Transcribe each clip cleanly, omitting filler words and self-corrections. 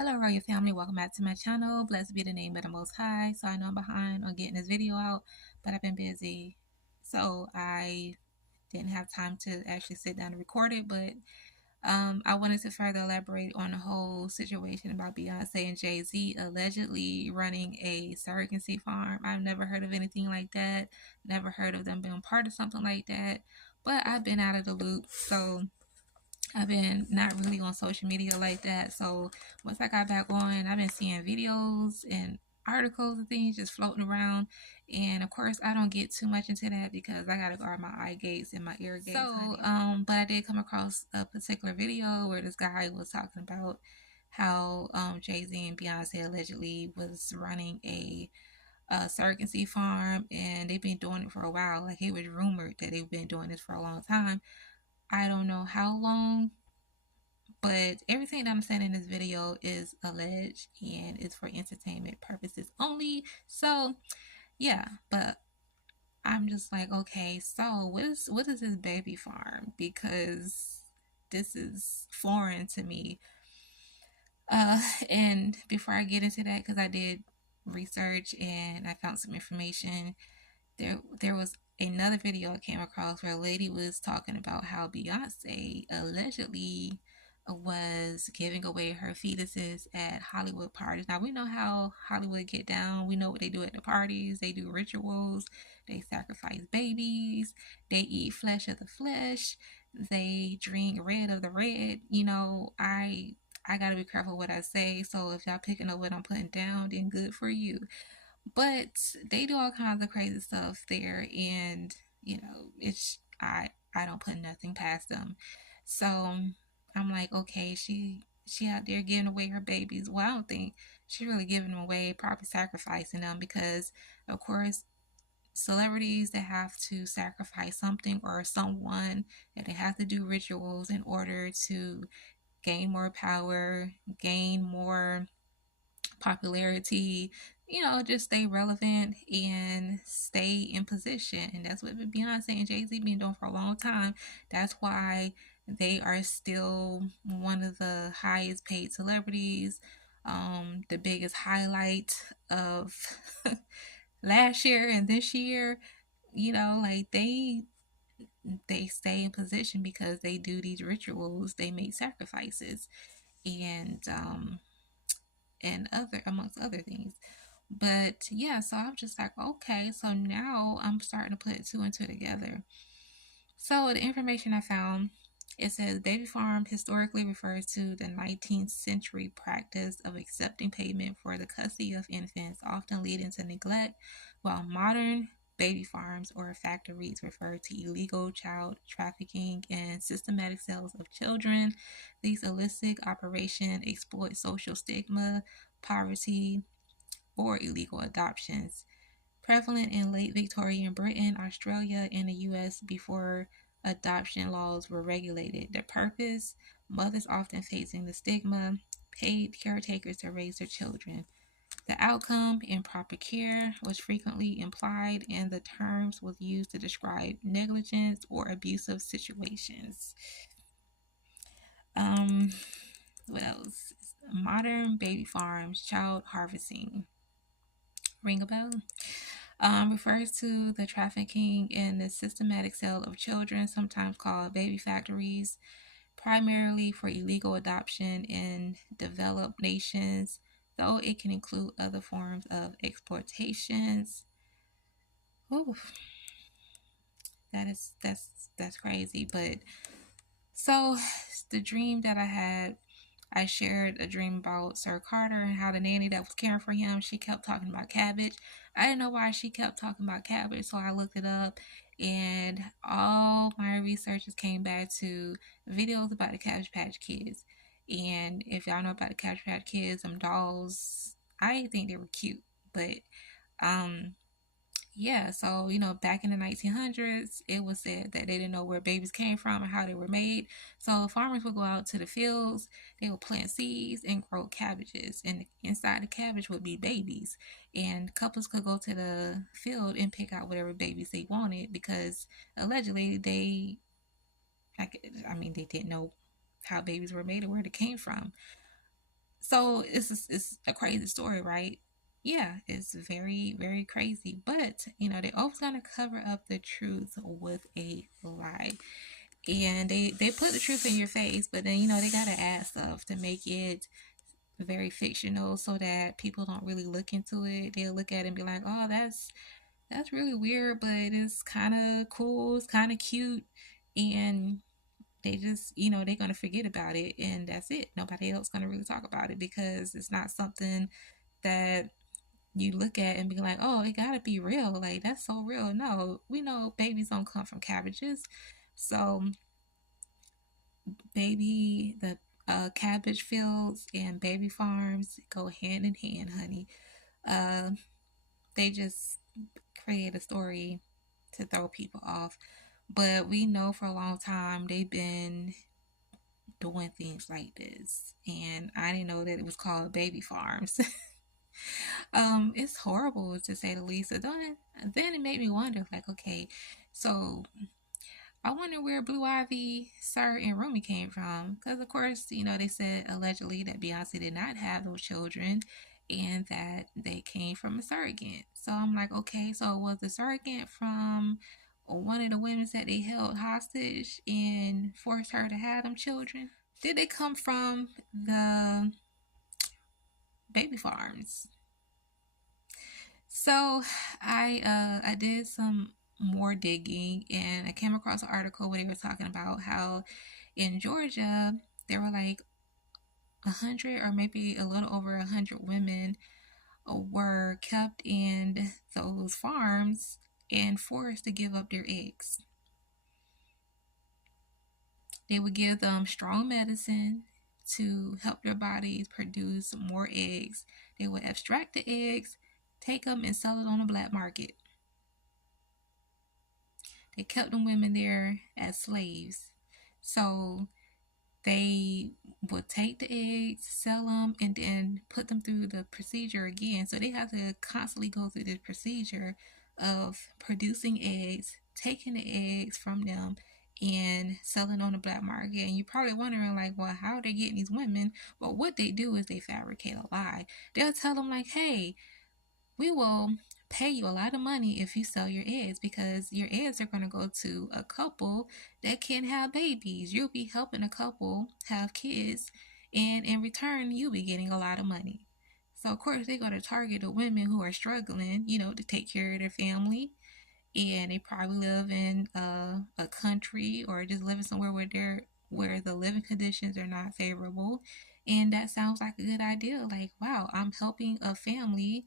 Hello, Royal Family. Welcome back to my channel. Blessed be the name of the Most High. So I know I'm behind on getting this video out, but I've been busy. So I didn't have time to actually sit down and record it, but I wanted to further elaborate on the whole situation about Beyonce and Jay-Z allegedly running a surrogacy farm. I've never heard of anything like that. Never heard of them being part of something like that, but I've been out of the loop. So I've been not really on social media like that. So once I got back on, I've been seeing videos and articles and things just floating around. And of course, I don't get too much into that because I gotta guard my eye gates and my ear gates. So, but I did come across a particular video where this guy was talking about how Jay-Z and Beyonce allegedly was running a surrogacy farm, and they've been doing it for a while. Like, it was rumored that they've been doing this for a long time. I don't know how long, but everything that I'm saying in this video is alleged and it's for entertainment purposes only. So yeah, but I'm just like, okay, so what is this baby farm? Because this is foreign to me. And before I get into that, because I did research and I found some information, there was another video I came across where a lady was talking about how Beyonce allegedly was giving away her fetuses at Hollywood parties. Now we know how Hollywood get down. We know what they do at the parties. They do rituals. They sacrifice babies. They eat flesh of the flesh. They drink red of the red. I gotta be careful what I say. So if y'all picking up what I'm putting down, then good for you. But they do all kinds of crazy stuff there, and I don't put nothing past them. So I'm like, okay, she out there giving away her babies. Well, I don't think she's really giving them away, probably sacrificing them, because of course celebrities that have to sacrifice something or someone, that they have to do rituals in order to gain more power, gain more popularity, just stay relevant and stay in position. And that's what Beyonce and Jay-Z been doing for a long time. That's why they are still one of the highest paid celebrities. The biggest highlight of last year and this year, like they stay in position because they do these rituals, they make sacrifices, and other amongst other things. But yeah, so I'm just like, okay, so now I'm starting to put two and two together. So the information I found, it says baby farm historically refers to the 19th century practice of accepting payment for the custody of infants, often leading to neglect, while modern baby farms or factories refer to illegal child trafficking and systematic sales of children. These illicit operations exploit social stigma, poverty, or illegal adoptions. Prevalent in late Victorian Britain, Australia, and the US before adoption laws were regulated. The purpose, mothers often facing the stigma, paid caretakers to raise their children. The outcome, improper care, was frequently implied, and the terms was used to describe negligence or abusive situations. Um, what else? Modern baby farms, child harvesting. Ring a bell? Refers to the trafficking and the systematic sale of children, sometimes called baby factories, primarily for illegal adoption in developed nations, though it can include other forms of exploitations. Ooh, that's crazy. But so the dream that I had, I shared a dream about Sir Carter and how the nanny that was caring for him, she kept talking about cabbage. I didn't know why she kept talking about cabbage, so I looked it up, and all my researches came back to videos about the Cabbage Patch Kids. And if y'all know about the Cabbage Patch Kids, them dolls, I think they were cute, but um yeah, so back in the 1900s, it was said that they didn't know where babies came from and how they were made. So farmers would go out to the fields, they would plant seeds and grow cabbages, and inside the cabbage would be babies. And couples could go to the field and pick out whatever babies they wanted, because allegedly they didn't know how babies were made or where they came from. So it's a crazy story, right? Yeah, it's very, very crazy. But, they're always going to cover up the truth with a lie. And they put the truth in your face, but then, they got to add stuff to make it very fictional so that people don't really look into it. They'll look at it and be like, oh, that's really weird, but it's kind of cool. It's kind of cute. And they just, they're going to forget about it, and that's it. Nobody else going to really talk about it because it's not something that you look at and be like, oh, it got to be real. Like, that's so real. No, we know babies don't come from cabbages. So, the cabbage fields and baby farms go hand in hand, honey. Uh, they just create a story to throw people off. But we know for a long time they've been doing things like this. And I didn't know that it was called baby farms. It's horrible to say the least. So then it made me wonder, like, okay, so I wonder where Blue Ivy, Sir, and Rumi came from. Because, of course, they said allegedly that Beyonce did not have those children and that they came from a surrogate. So I'm like, okay, so was the surrogate from one of the women that they held hostage and forced her to have them children? Did they come from the baby farms? So I did some more digging and I came across an article where they were talking about how in Georgia there were like 100 or maybe a little over 100 women were kept in those farms and forced to give up their eggs. They would give them strong medicine to help their bodies produce more eggs. They would abstract the eggs, take them and sell it on the black market. They kept the women there as slaves. So they would take the eggs, sell them, and then put them through the procedure again. So they have to constantly go through this procedure of producing eggs, taking the eggs from them, and selling on the black market. And you're probably wondering, like, well, how are they getting these women? Well, what they do is they fabricate a lie. They'll tell them, like, hey, we will pay you a lot of money if you sell your eggs because your eggs are going to go to a couple that can have babies. You'll be helping a couple have kids, and in return, you'll be getting a lot of money. So, of course, they're going to target the women who are struggling, to take care of their family. And they probably live in a country or just living somewhere where the living conditions are not favorable. And that sounds like a good idea. Like, wow, I'm helping a family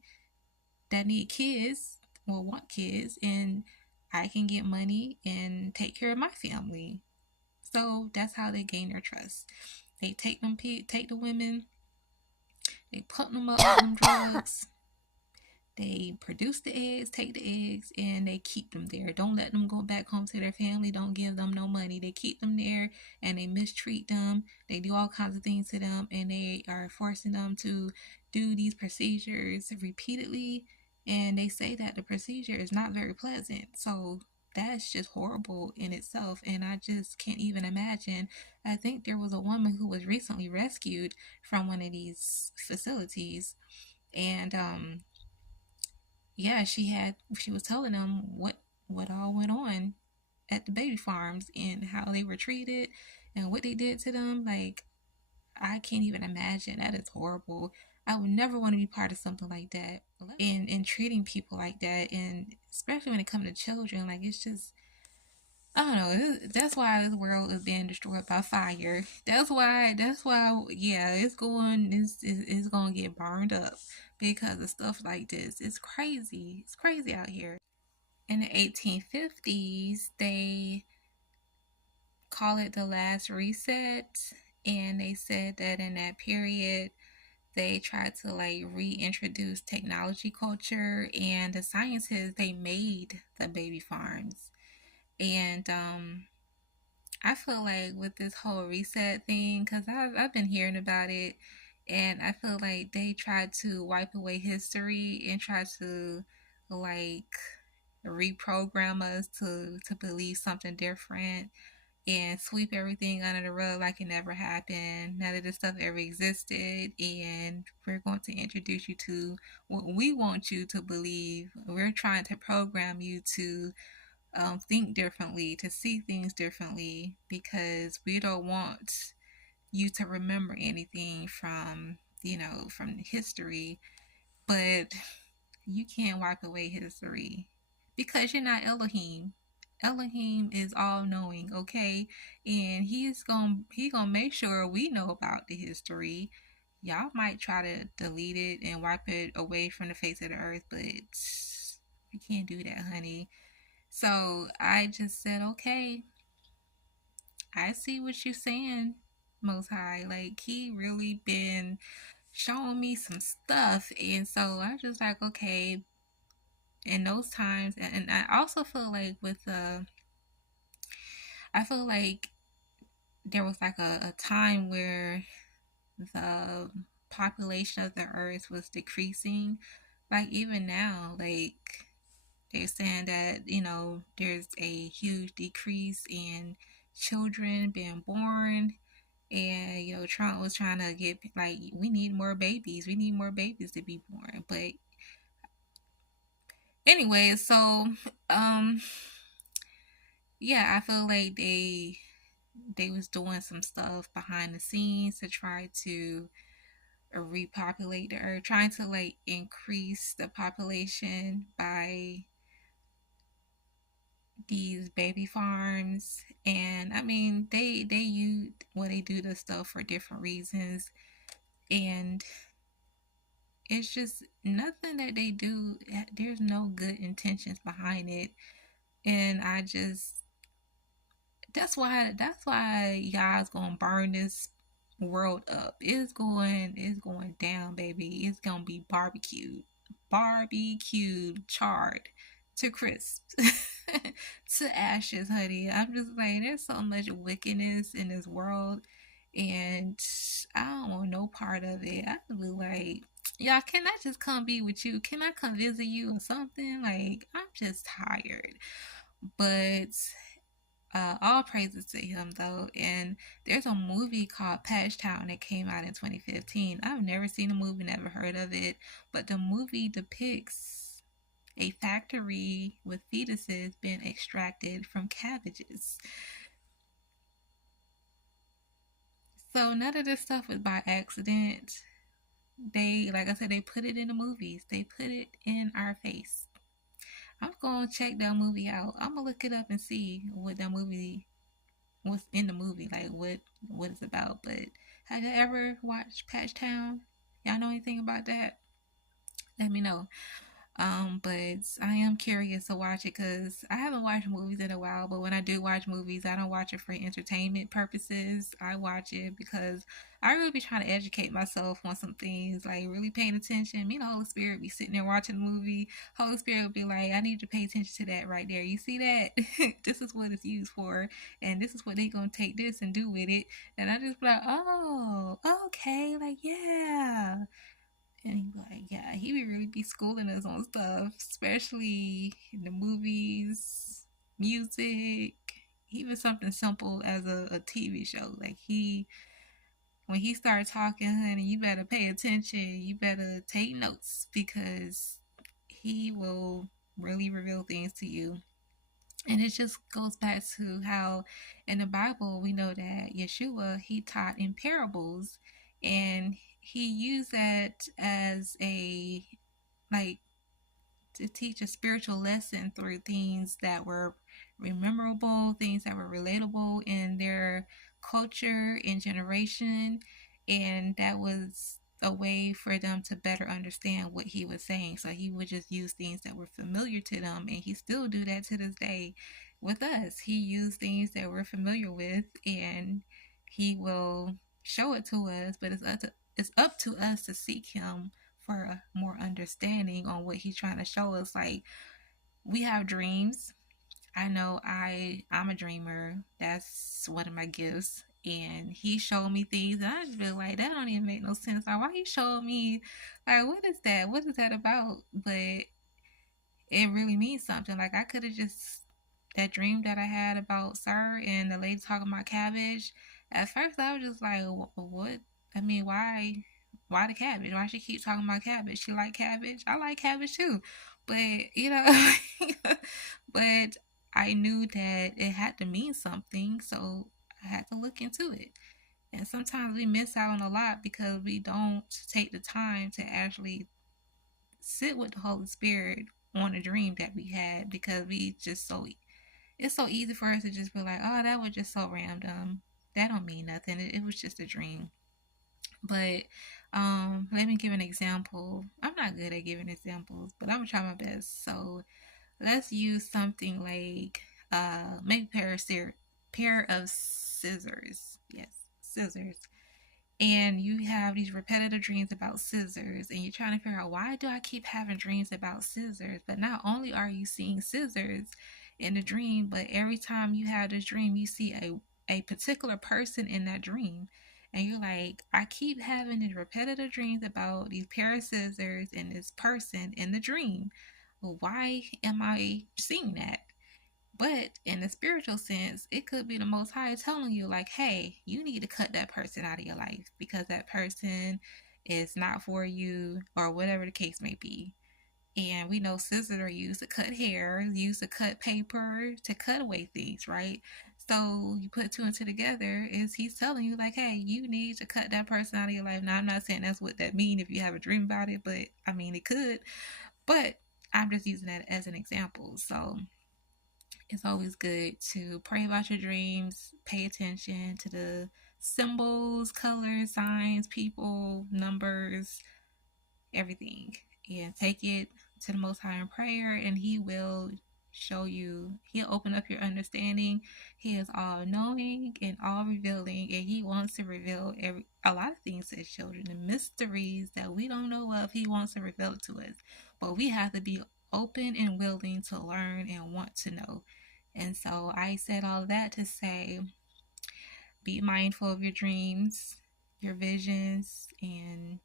that need kids or want kids, and I can get money and take care of my family. So that's how they gain their trust. They take the women, they put them up on drugs, they produce the eggs, take the eggs, and they keep them there. Don't let them go back home to their family. Don't give them no money. They keep them there and they mistreat them. They do all kinds of things to them and they are forcing them to do these procedures repeatedly. And they say that the procedure is not very pleasant. So that's just horrible in itself. And I just can't even imagine. I think there was a woman who was recently rescued from one of these facilities. And yeah, she was telling them what all went on at the baby farms and how they were treated and what they did to them. Like, I can't even imagine. That is horrible. I would never want to be part of something like that. And treating people like that, and especially when it comes to children, like, it's just, I don't know. That's why this world is being destroyed by fire. That's why. Yeah, it's going to get burned up because of stuff like this. It's crazy. It's crazy out here. In the 1850s, they call it the last reset, and they said that in that period, they tried to like reintroduce technology culture and the scientists. They made the baby farms, and I feel like with this whole reset thing, because I've been hearing about it, and I feel like they tried to wipe away history and try to like reprogram us to believe something different. and sweep everything under the rug like it never happened. None of this stuff ever existed, and we're going to introduce you to what we want you to believe. We're trying to program you to think differently, to see things differently, because we don't want you to remember anything from from history, but you can't wipe away history because you're not Elohim. Elohim is all knowing, okay? And he gonna make sure we know about the history. Y'all might try to delete it and wipe it away from the face of the earth, but you can't do that, honey. So I just said, okay, I see what you're saying, Most High. Like he really been showing me some stuff, and so I just like, okay, in those times, and I also feel like I feel like there was like a time where the population of the earth was decreasing. Like even now, like they're saying that there's a huge decrease in children being born, and Trump was trying to get like we need more babies, we need more babies to be born. But anyway, so um yeah, I feel like they was doing some stuff behind the scenes to try to repopulate the earth, trying to like increase the population by these baby farms. And I mean they use what they do this stuff for different reasons, and it's just nothing that they do, there's no good intentions behind it. And I just that's why y'all's gonna burn this world up. It's going down, baby. It's gonna be barbecued, charred to crisp, to ashes, honey. I'm just like, there's so much wickedness in this world, and I don't want no part of it. I be like, y'all, can I just come be with you? Can I come visit you or something? Like, I'm just tired. But all praises to him though. And there's a movie called Patchtown that came out in 2015. I've never seen the movie, never heard of it, but the movie depicts a factory with fetuses being extracted from cabbages. So none of this stuff was by accident. They, like I said, they put it in the movies. They put it in our face. I'm gonna check that movie out. I'm gonna look it up and see what that movie what's in the movie, like what it's about. But have you ever watched Patchtown? Y'all know anything about that? Let me know. But I am curious to watch it because I haven't watched movies in a while. But when I do watch movies, I don't watch it for entertainment purposes. I watch it because I really be trying to educate myself on some things, like really paying attention. Me and the Holy Spirit be sitting there watching the movie. Holy Spirit will be like, I need you to pay attention to that right there. You see that? This is what it's used for, and this is what they gonna take this and do with it. And I just be like, oh, okay, like yeah. And he be like, yeah, he would really be schooling us on stuff, especially in the movies, music, even something simple as a TV show. Like when he started talking, honey, you better pay attention. You better take notes because he will really reveal things to you. And it just goes back to how in the Bible we know that Yeshua he taught in parables, and he used that as a like to teach a spiritual lesson through things that were memorable, things that were relatable in their culture and generation. And that was a way for them to better understand what he was saying. So he would just use things that were familiar to them, and he still do that to this day with us. He used things that we're familiar with, and he will show it to us, but it's up to us to seek him for more understanding on what he's trying to show us. Like we have dreams. I know I'm a dreamer. That's one of my gifts. And he showed me things, and I just feel like that don't even make no sense. Like why he showed me, like what is that? What is that about? But it really means something. Like I could have just that dream that I had about Sir and the lady talking about cabbage. At first, I was just like, "What? I mean, why? Why the cabbage? Why she keep talking about cabbage? She like cabbage. I like cabbage too, but you know, but I knew that it had to mean something, so I had to look into it. And sometimes we miss out on a lot because we don't take the time to actually sit with the Holy Spirit on a dream that we had, because we just so it's so easy for us to just be like, oh, that was just so random. That don't mean nothing. It was just a dream. But let me give an example. I'm not good at giving examples, but I'm gonna try my best. So let's use something like maybe pair of scissors. Yes, scissors. And you have these repetitive dreams about scissors, and you're trying to figure out, why do I keep having dreams about scissors? But not only are you seeing scissors in the dream, but every time you have this dream, you see a particular person in that dream. And you're like, I keep having these repetitive dreams about these pair of scissors and this person in the dream. Well, why am I seeing that? But in the spiritual sense, it could be the Most High telling you, like, hey, you need to cut that person out of your life because that person is not for you, or whatever the case may be. And we know scissors are used to cut hair, used to cut paper, to cut away things, right? So you put two and two together, is he's telling you, like, hey, you need to cut that person out of your life. Now, I'm not saying that's what that means if you have a dream about it, but I mean, it could. But I'm just using that as an example. So it's always good to pray about your dreams, pay attention to the symbols, colors, signs, people, numbers, everything, and take it to the Most High in prayer, and He will show you. He'll open up your understanding. He is all knowing and all revealing, and He wants to reveal a lot of things to His children. The mysteries that we don't know of, He wants to reveal it to us, but we have to be open and willing to learn and want to know. And so I said all that to say, be mindful of your dreams, your visions, and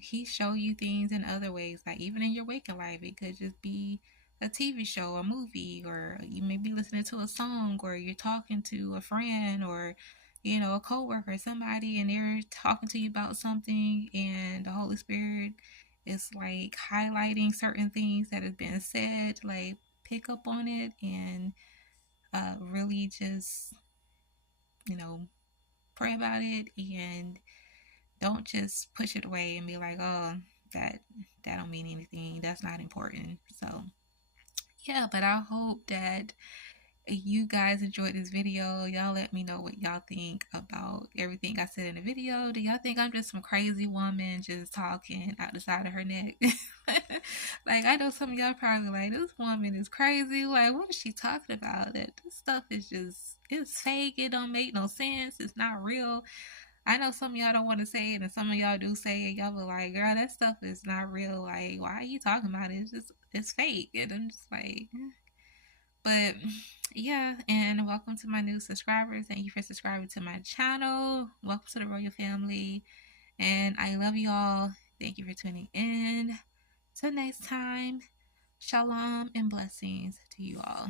He show you things in other ways, like even in your waking life. It could just be a TV show, a movie, or you may be listening to a song, or you're talking to a friend, or a coworker, somebody, and they're talking to you about something, and the Holy Spirit is like highlighting certain things that have been said. Like, pick up on it and really just you know pray about it, and don't just push it away and be like, oh, that that don't mean anything, that's not important. So yeah, but I hope that you guys enjoyed this video. Y'all let me know what y'all think about everything I said in the video. Do y'all think I'm just some crazy woman just talking out the side of her neck? Like, I know some of y'all probably like, this woman is crazy. Like, what is she talking about? That this stuff is just, it's fake. It don't make no sense. It's not real. I know some of y'all don't want to say it, and some of y'all do say it. Y'all be like, girl, that stuff is not real. Like, why are you talking about it? It's fake. And I'm just like, but yeah, and welcome to my new subscribers. Thank you for subscribing to my channel. Welcome to the royal family. And I love you all. Thank you for tuning in. Till next time, shalom and blessings to you all.